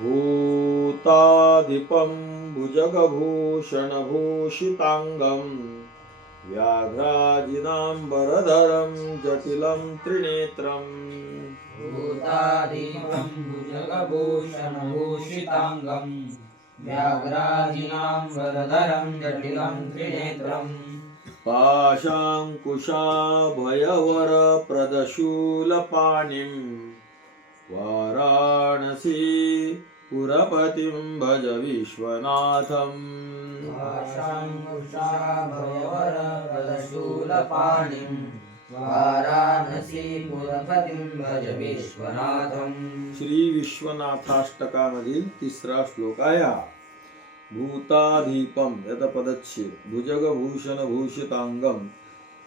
भूताधिपं भुजगभूषणभूषिताङ्गं व्याघ्राजिनाम्बरधरं जटिलं त्रिनेत्रम् भूताधिपं भुजगभूषणभूषिताङ्गं व्याघ्राजिनाम्बरधरं जटिलं त्रिनेत्रम् पाशाङ्कुशाभयवरप्रदशूलपाणिं वाराणसी पुरपतिं भज विश्वनाथम् पाशाङ्कुशाभयवरप्रदशूलपाणिं वाराणसीपुरपतिं भज विश्वनाथम्. श्री विश्वनाथाष्टकामधील तिसरा श्लोक आहे हा. भूताधीपम याचा पदच्छेद भुजगभूषण भूषितांगम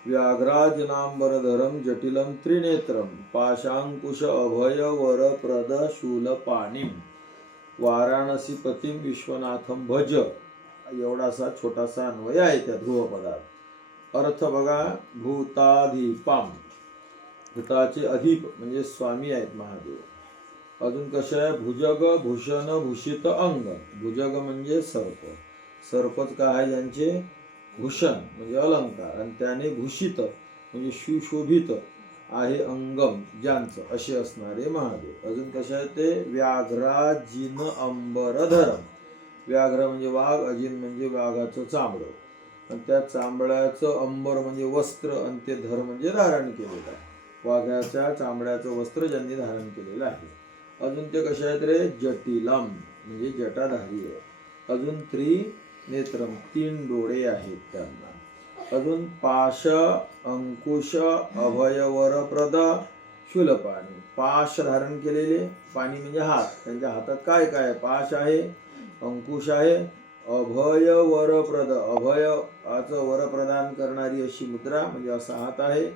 व्याघ्राजनांबरधरम जटिलम त्रिनेत्रम पाशांकुश अभय वरप्रद शूलपाणिम वाराणसीपतिम विश्वनाथम भज. एवढासा छोटासा अन्वय आहे त्या ध्रुवपदात. अर्थ बघा. भूताधीपम, भूताचे अधिप म्हणजे स्वामी आहेत महादेव. अजून कसं आहे. भुजग भूषण भूषित अंग. भुजग म्हणजे सर्प. सर्पच काय आहे ज्यांचे भूषण म्हणजे अलंकार आणि त्याने भूषित म्हणजे सुशोभित आहे अंगम ज्यांचं असे असणारे महादेव. अजून कसं आहे ते व्याघ्राजिन अंबरधरम. व्याघ्र म्हणजे वाघ, अजिन म्हणजे वाघाचं चामडं आणि त्या चांबड्याचं अंबर म्हणजे वस्त्र आणि ते धर म्हणजे धारण केलेलं आहे. वाघाच्या चांबड्याचं वस्त्र ज्यांनी धारण केलेलं आहे. अजून ते कसे आहेत रे. जटिलम म्हणजे जटाधारी आहे. अजून त्रिनेत्रम तीन डोळे आहेत त्यांना. अजून पाश अंकुश अभय वरप्रद शूलपाणी. पाश धारण केलेले, पाणी म्हणजे हात. त्यांच्या हातात काय काय. पाश आहे, अंकुश आहे, अभय वरप्रद अभयाचं वरप्रदान करणारी अशी मुद्रा म्हणजे असा हात आहे.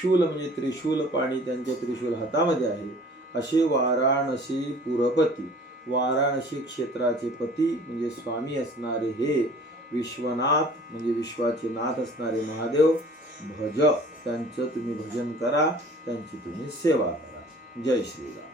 शूल म्हणजे त्रिशूल, पाणी त्यांच्या त्रिशूल हातामध्ये आहे. असे वाराणसी पुरपती, वाराणसी क्षेत्राचे पती म्हणजे स्वामी असणारे हे विश्वनाथ म्हणजे विश्वाचे नाथ असणारे महादेव भज. त्यांचं तुम्ही भजन करा, त्यांची तुम्ही सेवा करा. जय श्रीराम.